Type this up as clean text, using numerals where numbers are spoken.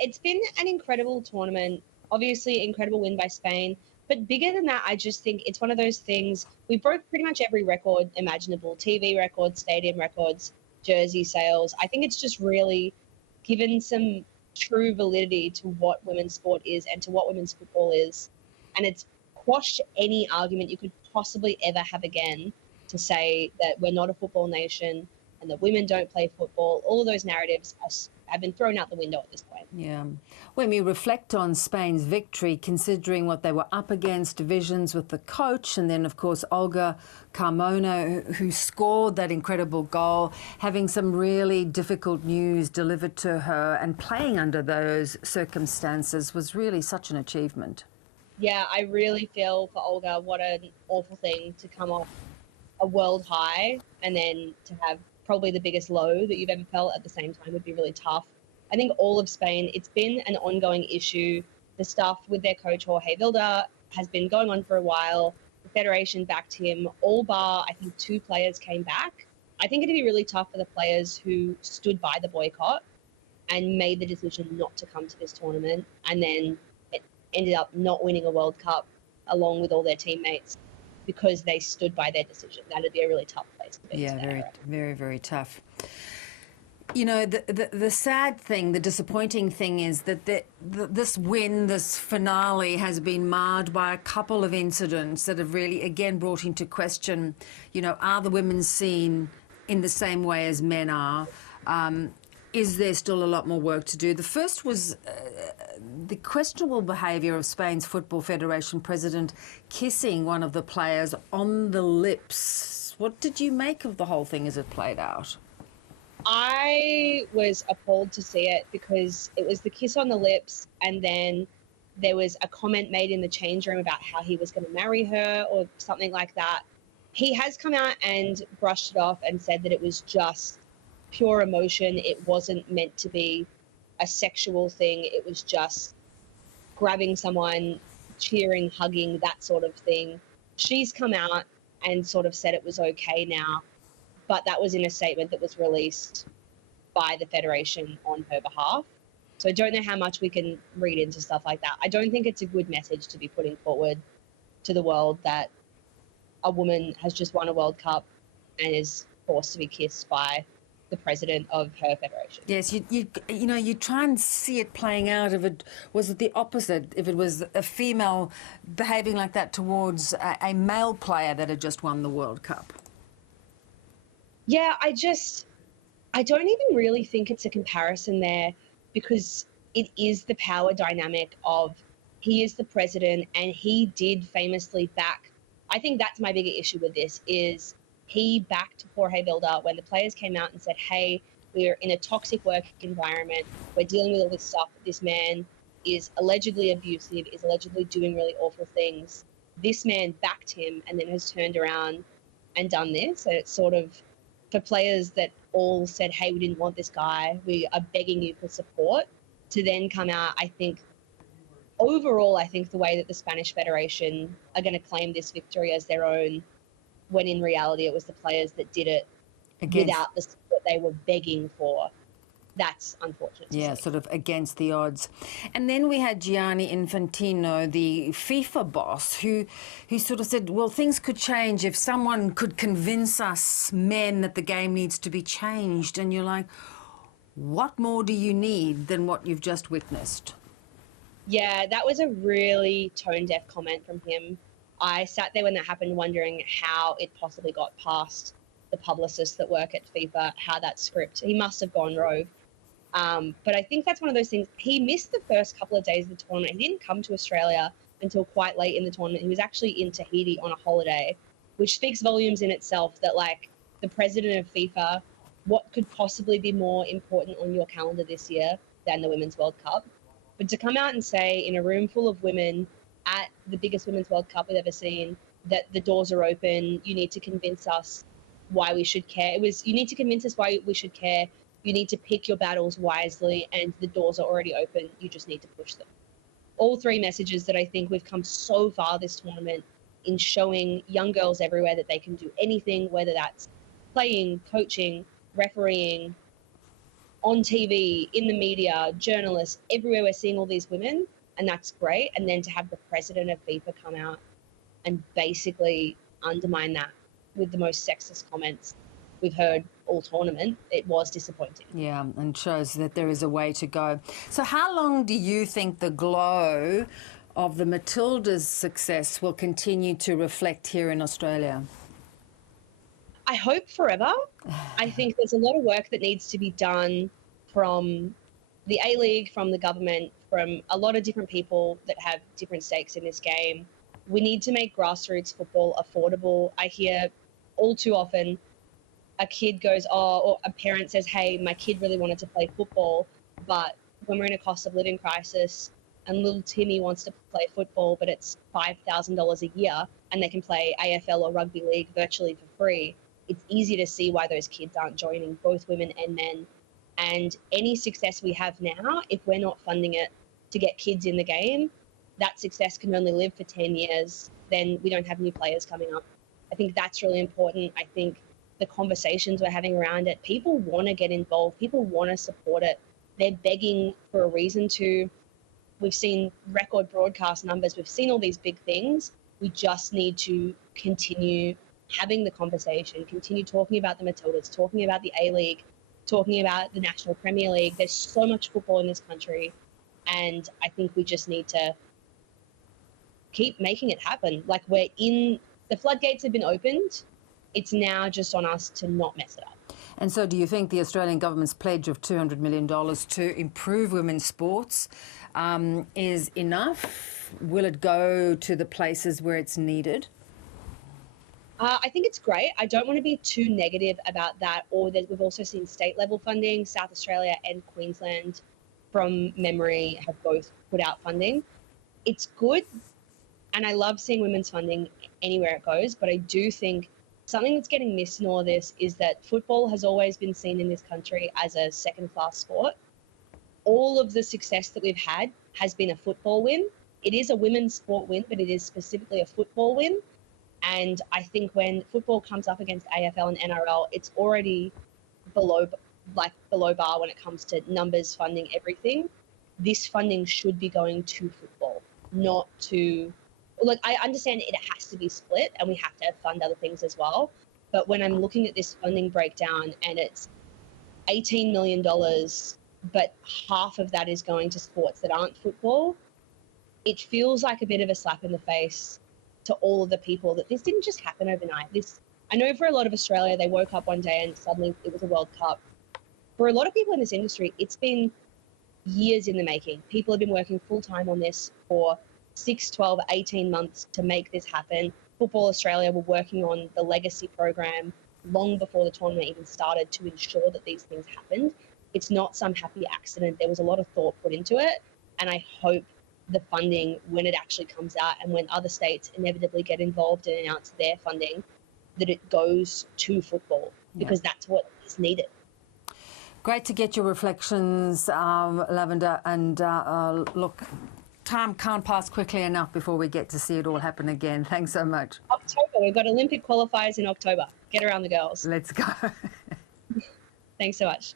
it's been an incredible tournament. Obviously, incredible win by Spain. But bigger than that, I just think it's one of those things. We broke pretty much every record imaginable: TV records, stadium records, jersey sales. I think it's just really given some true validity to what women's sport is and to what women's football is. And it's quashed any argument you could possibly ever have again to say that we're not a football nation and that women don't play football. All of those narratives have been thrown out the window at this point. Yeah. When we reflect on Spain's victory, considering what they were up against, divisions with the coach, and then, of course, Olga Carmona, who scored that incredible goal, having some really difficult news delivered to her and playing under those circumstances was really such an achievement. Yeah, I really feel for Olga. What an awful thing to come off a world high and then to have probably the biggest low that you've ever felt at the same time would be really tough. I think all of Spain, it's been an ongoing issue. The stuff with their coach, Jorge Vilda, has been going on for a while. The Federation backed him. All bar, I think, 2 players came back. I think it'd be really tough for the players who stood by the boycott and made the decision not to come to this tournament and then it ended up not winning a World Cup along with all their teammates because they stood by their decision. That'd be a really tough place to be. Yeah, very, very, very tough. You know, the sad thing, the disappointing thing is that this win, this finale has been marred by a couple of incidents that have really, again, brought into question, you know, are the women seen in the same way as men are? Is there still a lot more work to do? The first was the questionable behaviour of Spain's Football Federation president kissing one of the players on the lips. What did you make of the whole thing as it played out? I was appalled to see it because it was the kiss on the lips and then there was a comment made in the change room about how he was going to marry her or something like that. He has come out and brushed it off and said that it was just pure emotion. It wasn't meant to be a sexual thing. It was just grabbing someone, cheering, hugging, that sort of thing. She's come out and sort of said it was okay now, but that was in a statement that was released by the Federation on her behalf. So I don't know how much we can read into stuff like that. I don't think it's a good message to be putting forward to the world that a woman has just won a World Cup and is forced to be kissed by the president of her federation. Yes, you know, you try and see it playing out. If it was the opposite, if it was a female behaving like that towards a male player that had just won the World Cup. Yeah, I don't even really think it's a comparison there because it is the power dynamic of he is the president and he did famously back. I think that's my bigger issue with this is he backed Jorge Vilda when the players came out and said, hey, we're in a toxic work environment. We're dealing with all this stuff. This man is allegedly abusive, is allegedly doing really awful things. This man backed him and then has turned around and done this. So it's sort of for players that all said, hey, we didn't want this guy, we are begging you for support, to then come out, I think, overall, I think the way that the Spanish Federation are going to claim this victory as their own, when in reality it was the players that did it without the support they were begging for. That's unfortunate. Yeah, sort of against the odds. And then we had Gianni Infantino, the FIFA boss, who sort of said, well, things could change if someone could convince us men that the game needs to be changed. And you're like, what more do you need than what you've just witnessed? Yeah, that was a really tone-deaf comment from him. I sat there when that happened wondering how it possibly got past the publicists that work at FIFA, how that script, he must have gone rogue. But I think that's one of those things. He missed the first couple of days of the tournament. He didn't come to Australia until quite late in the tournament. He was actually in Tahiti on a holiday, which speaks volumes in itself that, like, the president of FIFA, what could possibly be more important on your calendar this year than the Women's World Cup? But to come out and say in a room full of women at the biggest Women's World Cup we've ever seen that the doors are open, you need to convince us why we should care. It was, you need to convince us why we should care. You need to pick your battles wisely, and the doors are already open. You just need to push them. All three messages that I think we've come so far this tournament in showing young girls everywhere that they can do anything, whether that's playing, coaching, refereeing, on TV, in the media, journalists, everywhere we're seeing all these women, and that's great. And then to have the president of FIFA come out and basically undermine that with the most sexist comments we've heard all tournament, it was disappointing. Yeah, and shows that there is a way to go. So how long do you think the glow of the Matildas' success will continue to reflect here in Australia? I hope forever. I think there's a lot of work that needs to be done from the A-League, from the government, from a lot of different people that have different stakes in this game. We need to make grassroots football affordable. I hear all too often a kid goes, or a parent says, hey, my kid really wanted to play football, but when we're in a cost of living crisis and little Timmy wants to play football, but it's $5,000 a year and they can play AFL or rugby league virtually for free, it's easy to see why those kids aren't joining, both women and men. And any success we have now, if we're not funding it to get kids in the game, that success can only live for 10 years. Then we don't have new players coming up. I think that's really important. I think the conversations we're having around it, people want to get involved. People want to support it. They're begging for a reason to. We've seen record broadcast numbers. We've seen all these big things. We just need to continue having the conversation, continue talking about the Matildas, talking about the A-League, talking about the National Premier League. There's so much football in this country, and I think we just need to keep making it happen. Like, the floodgates have been opened. It's now just on us to not mess it up. And so do you think the Australian government's pledge of $200 million to improve women's sports is enough? Will it go to the places where it's needed? I think it's great. I don't want to be too negative about that. We've also seen state level funding. South Australia and Queensland, from memory, have both put out funding. It's good, and I love seeing women's funding anywhere it goes, but I do think something that's getting missed in all of this is that football has always been seen in this country as a second-class sport. All of the success that we've had has been a football win. It is a women's sport win, but it is specifically a football win. And I think when football comes up against AFL and NRL, it's already below bar when it comes to numbers, funding, everything. This funding should be going to football, not to... Look, I understand it has to be split and we have to fund other things as well. But when I'm looking at this funding breakdown and it's $18 million, but half of that is going to sports that aren't football, it feels like a bit of a slap in the face to all of the people that this didn't just happen overnight. I know for a lot of Australia, they woke up one day and suddenly it was a World Cup. For a lot of people in this industry, it's been years in the making. People have been working full time on this for 6, 12, 18 months to make this happen. Football Australia were working on the legacy program long before the tournament even started to ensure that these things happened. It's not some happy accident. There was a lot of thought put into it, and I hope the funding, when it actually comes out and when other states inevitably get involved and announce their funding, that it goes to football, because that's what is needed. Great to get your reflections, Lavender, and look, time can't pass quickly enough before we get to see it all happen again. Thanks so much. October, we've got Olympic qualifiers in October. Get around the girls. Let's go. Thanks so much.